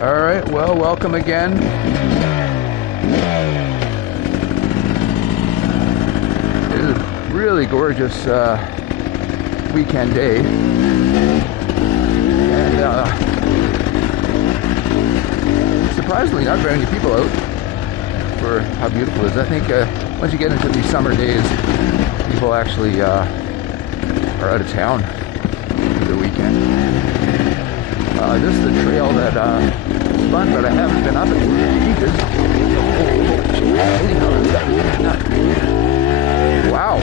All right, well, welcome again. It is a really gorgeous weekend day. And surprisingly, not very many people out for how beautiful it is. I think once you get into these summer days, people actually are out of town for the weekend. This is the trail that is fun, but I haven't been up it for ages. Wow.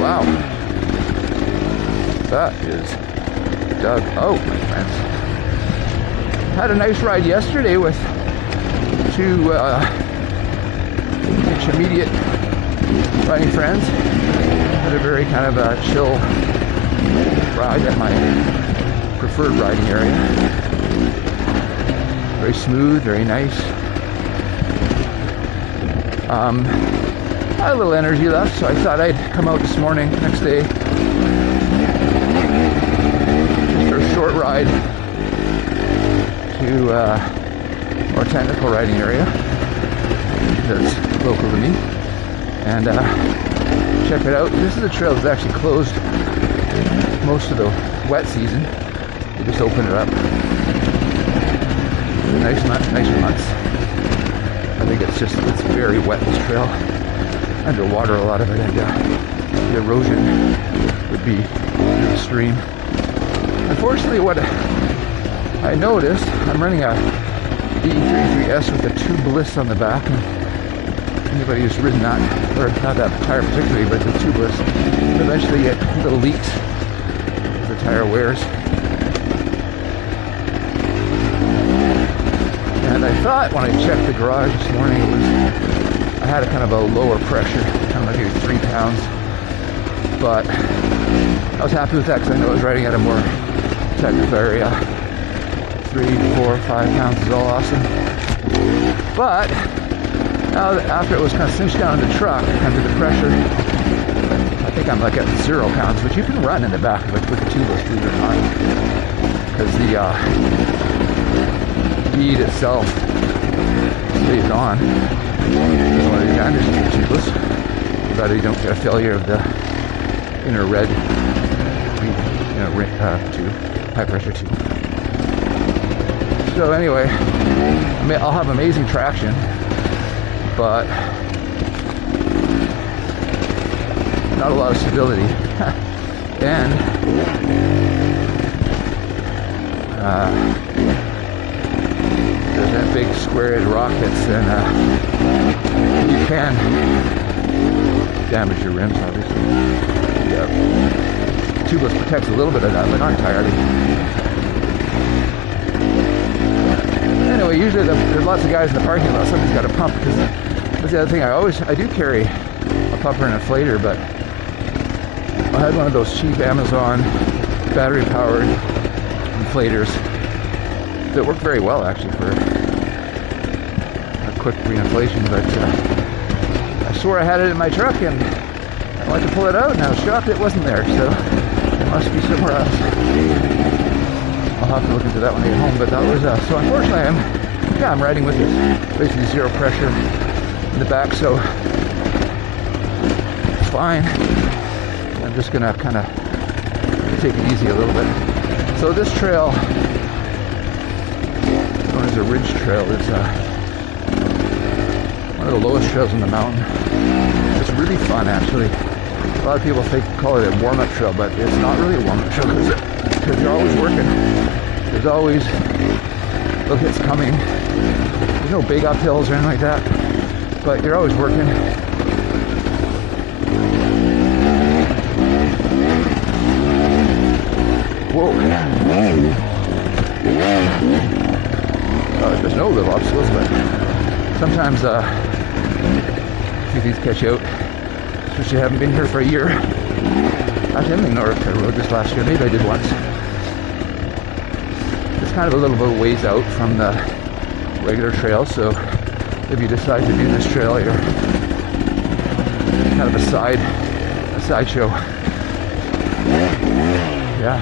Wow. That is dug out, my friends. Had a nice ride yesterday with two intermediate riding friends. Had a very kind of a chill ride at my preferred riding area. Very smooth, very nice. I had a little energy left, so I thought I'd come out this morning, next day, just for a short ride to a more technical riding area that's local to me, and check it out. This is a trail that's actually closed most of the wet season. They just open it up. Nicer months. I think it's very wet, this trail. Underwater, a lot of it, and the erosion would be extreme. Unfortunately, what I noticed, I'm running a E33S with a tubeless on the back, and anybody who's ridden that, or not that tire particularly, but the tubeless, eventually get little leaks as the tire wears. And I thought when I checked the garage this morning, I had a kind of a lower pressure, kind of like maybe 3 pounds. But I was happy with that because I know I was riding at a more technical area. 3, 4, 5 pounds is all awesome. But now after it was kind of cinched down in the truck under the pressure, I think I'm like at 0 pounds, which you can run in the back of it with the tubeless, believe it or not, because the bead itself stays on. It's one of the advantages of the tubeless, but you don't get a failure of the inner red tube, high pressure tube. So anyway, I'll have amazing traction, but not a lot of stability. And there's that big square-head rock that's you can damage your rims, obviously. Yeah. Tubeless protects a little bit of that, but not entirely. Anyway, usually there's lots of guys in the parking lot. Somebody's got a pump, because that's the other thing. I do carry a pumper and inflator, but I had one of those cheap Amazon battery-powered inflators that worked very well, actually, for a quick reinflation. But I swore I had it in my truck, and I went to pull it out, and I was shocked it wasn't there. So it must be somewhere else. I'll have to look into that when I get home. But that was so. Unfortunately, I'm riding with this basically 0 pressure in the back, so it's fine. I'm just gonna kind of take it easy a little bit. So this trail, known as a ridge trail, is one of the lowest trails in the mountain. It's really fun, actually. A lot of people call it a warm-up trail, but it's not really a warm-up trail because you're always working. There's always little hits coming. There's no big uphills or anything like that, but you're always working. Whoa. There's no little obstacles, but sometimes these catch you out, especially I haven't been here for a year. Actually, I haven't been north I rode this last year. Maybe I did once. It's kind of a little bit of ways out from the regular trail, so if you decide to do this trail, you're kind of a sideshow. Yeah.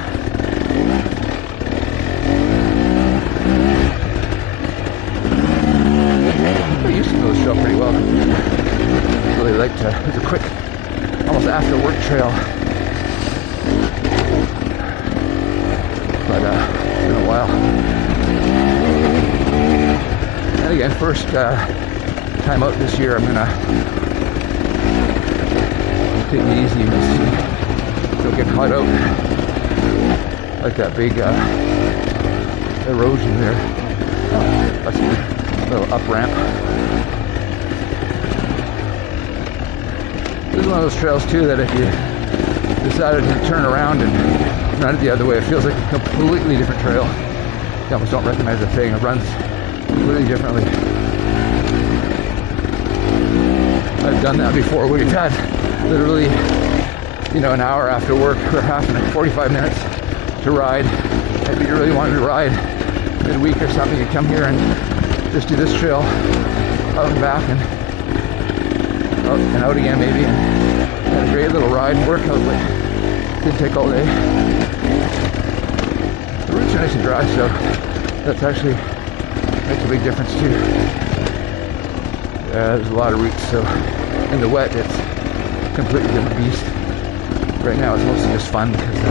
while. And again, first time out this year, I'm gonna take it easy and just don't get caught out like that big erosion there. That's a little up ramp. This is one of those trails too that if you decided to turn around and run it the other way, it feels like a completely different trail. You almost don't recognize the thing. It runs completely differently. I've done that before. We've had literally, you know, an hour after work or half an hour, 45 minutes to ride. Maybe you really wanted to ride midweek or something, you come here and just do this trail out and back and out again maybe, and had a great little ride and workout, but didn't take all day. The roots are nice and dry, so that's actually makes a big difference too. There's a lot of roots, so in the wet it's a completely different beast. Right now it's mostly just fun because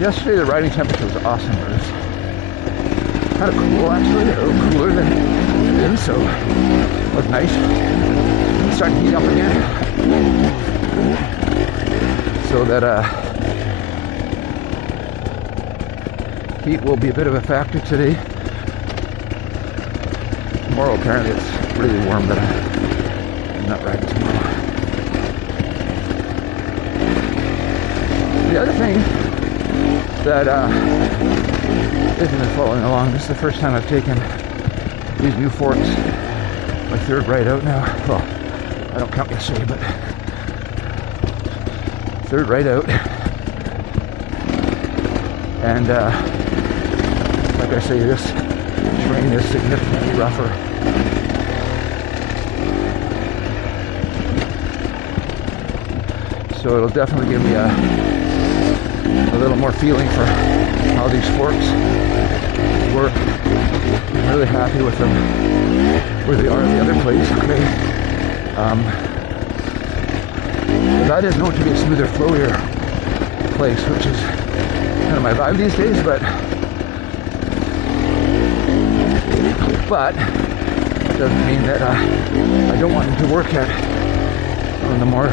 yesterday the riding temperature was awesome. It was kind of cool actually, a little cooler than it's been, so it was nice. It's starting to heat up again, so that heat will be a bit of a factor today. Tomorrow apparently it's really warm, but I'm not riding tomorrow. The other thing that if you've been following along, this is the first time I've taken these new forks, my third ride out now. Well, I don't count yesterday, but third ride out. And like I say, this terrain is significantly rougher. So it'll definitely give me a little more feeling for how these forks work. I'm really happy with them where they are in the other place. Okay. That is known to be a smoother, flowier place, which is kind of my vibe these days, but it doesn't mean that I don't want them to work at on the more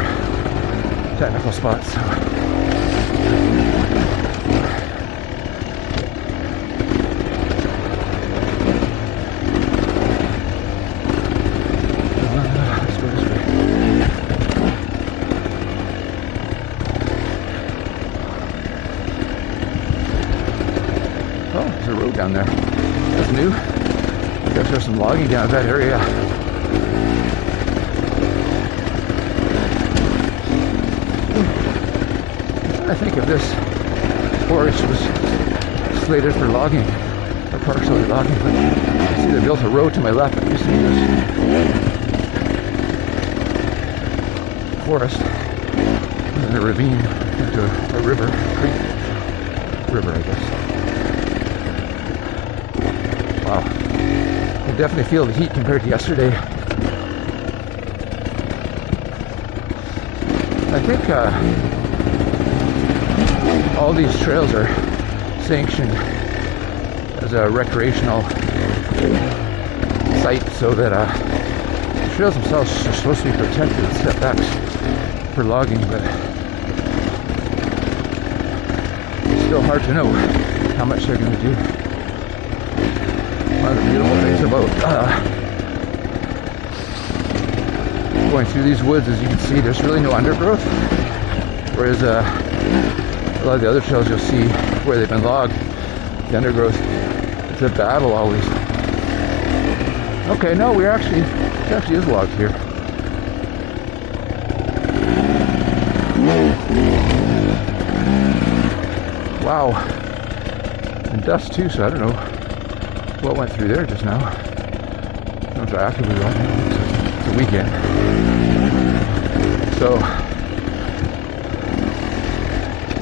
technical spots. So. Down there. That's new. I guess there's some logging down in that area. I think if this forest was slated for logging, or partially logging, but I see they built a road to my left. It used to be this forest, and then a ravine into a river, creek, river, I guess. Wow, you definitely feel the heat compared to yesterday. I think all these trails are sanctioned as a recreational site, so that the trails themselves are supposed to be protected and setbacks for logging, but it's still hard to know how much they're going to do. One of the beautiful things about going through these woods, as you can see, there's really no undergrowth, whereas a lot of the other trails you'll see where they've been logged, the undergrowth, it's a battle always. Okay, no, it actually is logged here. Wow, and dust too, so I don't know what went through there just now. I don't know if they're actively logging. It's a weekend. So,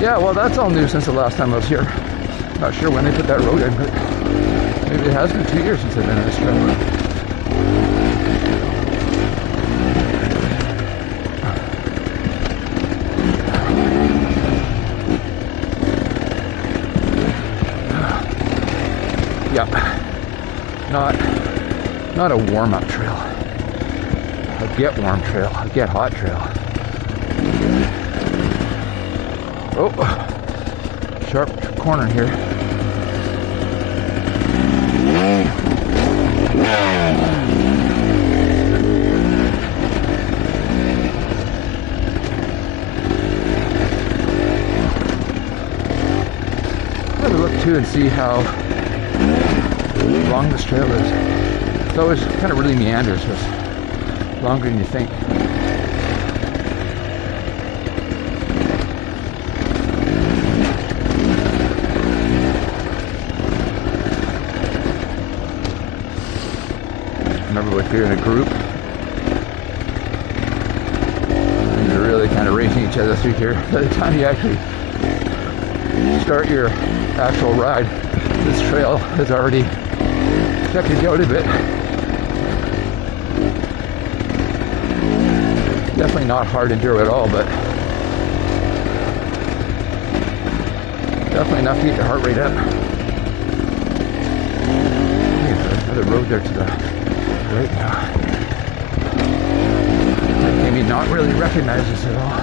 yeah, well, that's all new since the last time I was here. Not sure when they put that road in, but maybe it has been 2 years since I've been on this trail. Not a warm-up trail. A get warm trail. A get hot trail. Oh, sharp corner here. Have a look too and see how long this trail is. It's always kind of really meanders, so it's longer than you think. Remember, if you're in a group, and you're really kind of racing each other through here, by the time you actually start your actual ride, this trail has already checkered you out a bit. Definitely not hard enduro at all, but definitely enough to get your heart rate up. There's another road there to the right now. Maybe not really recognize this at all.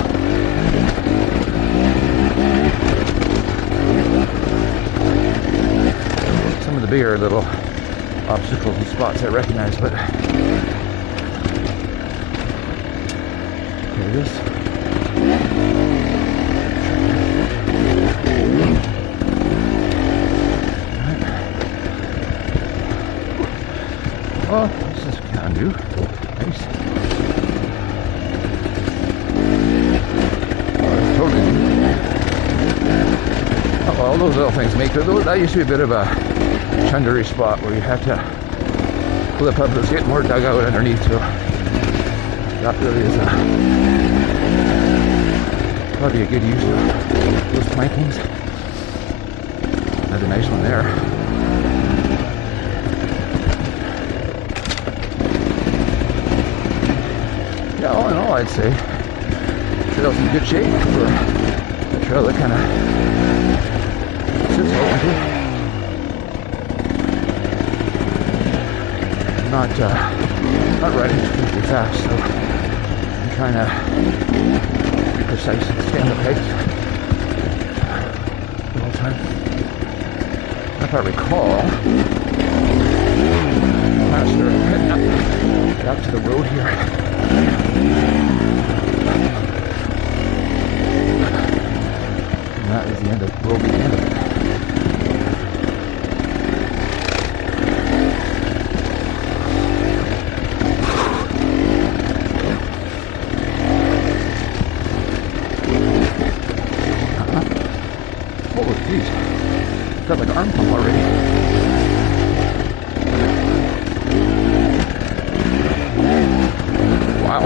Some of the bigger little obstacles and spots I recognize, but here it is. Oh, this is kind of new. Nice. Oh, it's totally new. Oh, all those little things make it. That used to be a bit of a chundry spot where you had to flip up. It was getting more dug out underneath, so that really is probably a good use of those plankings. Another nice one there. Yeah, all in all, I'd say the trail's in good shape for a trail that kind of sits out into. Not riding too fast, so I'm trying to be precise and stay on the pace the whole time. If I recall, we're heading up to the road here. And that is the end of, will be the end of it. Got like arm pump already. Wow.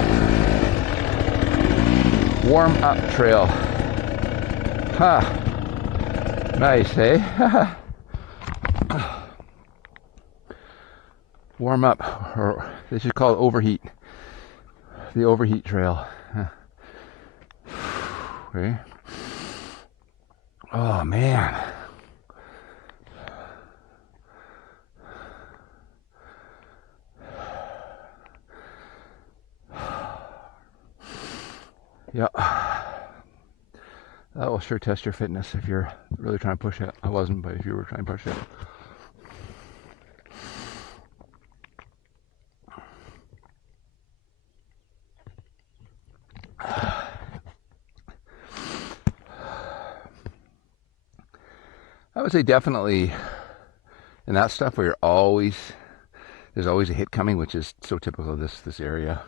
Warm up trail. Ha. Nice, eh? Warm up, or they should call it overheat. The overheat trail. Okay. Oh man. Yeah, that will sure test your fitness if you're really trying to push it. I wasn't, but if you were trying to push it. I would say definitely in that stuff where there's always a hit coming, which is so typical of this area.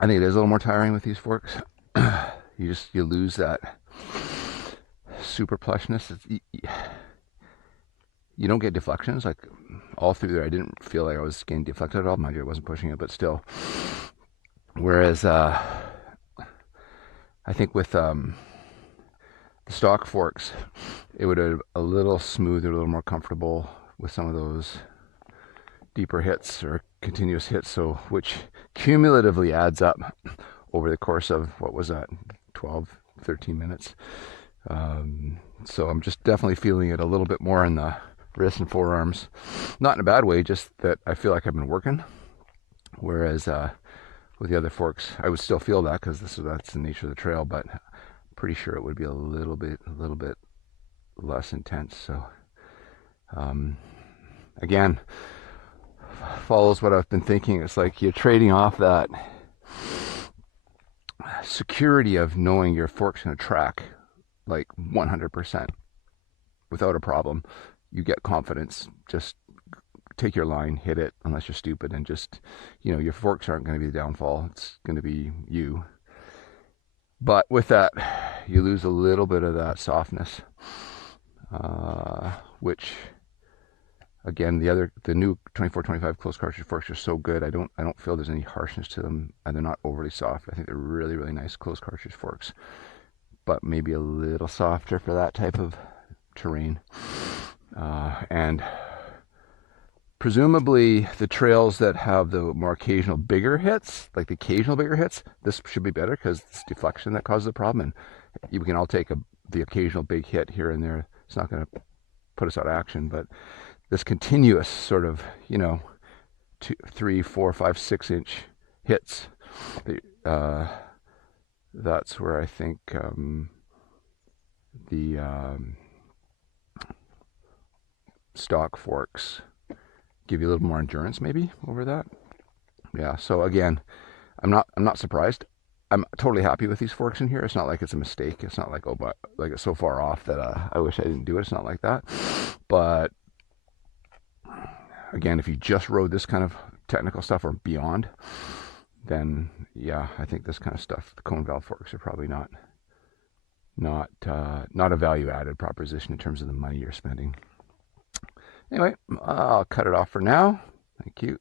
I think it is a little more tiring with these forks. You lose that super plushness. You don't get deflections like all through there. I didn't feel like I was getting deflected at all. Mind you, I wasn't pushing it, but still. Whereas I think with the stock forks, it would have a little smoother, a little more comfortable with some of those deeper hits or continuous hits, so which cumulatively adds up over the course of, what was that, 12-13 minutes. So I'm just definitely feeling it a little bit more in the wrists and forearms. Not in a bad way, just that I feel like I've been working. Whereas with the other forks, I would still feel that because that's the nature of the trail, but I'm pretty sure it would be a little bit less intense. So again, follows what I've been thinking. It's like you're trading off that security of knowing your fork's going to track like 100% without a problem. You get confidence. Just take your line, hit it, unless you're stupid, and just, your forks aren't going to be the downfall. It's going to be you. But with that, you lose a little bit of that softness, which, again, the new 24-25 closed cartridge forks are so good. I don't feel there's any harshness to them, and they're not overly soft. I think they're really, really nice closed cartridge forks, but maybe a little softer for that type of terrain. And presumably the trails that have the more occasional bigger hits, like the occasional bigger hits, this should be better because it's deflection that causes the problem. And we can all take the occasional big hit here and there. It's not going to put us out of action, but this continuous sort of, 2, 3, 4, 5, 6 inch hits, that's where I think the stock forks give you a little more endurance maybe over that. Yeah, so again, I'm not surprised. I'm totally happy with these forks in here. It's not like it's a mistake. It's not like, but like it's so far off that I wish I didn't do it. It's not like that. But again, if you just rode this kind of technical stuff or beyond, then yeah, I think this kind of stuff, the cone valve forks, are probably not a value added proposition in terms of the money you're spending. Anyway, I'll cut it off for now. Thank you.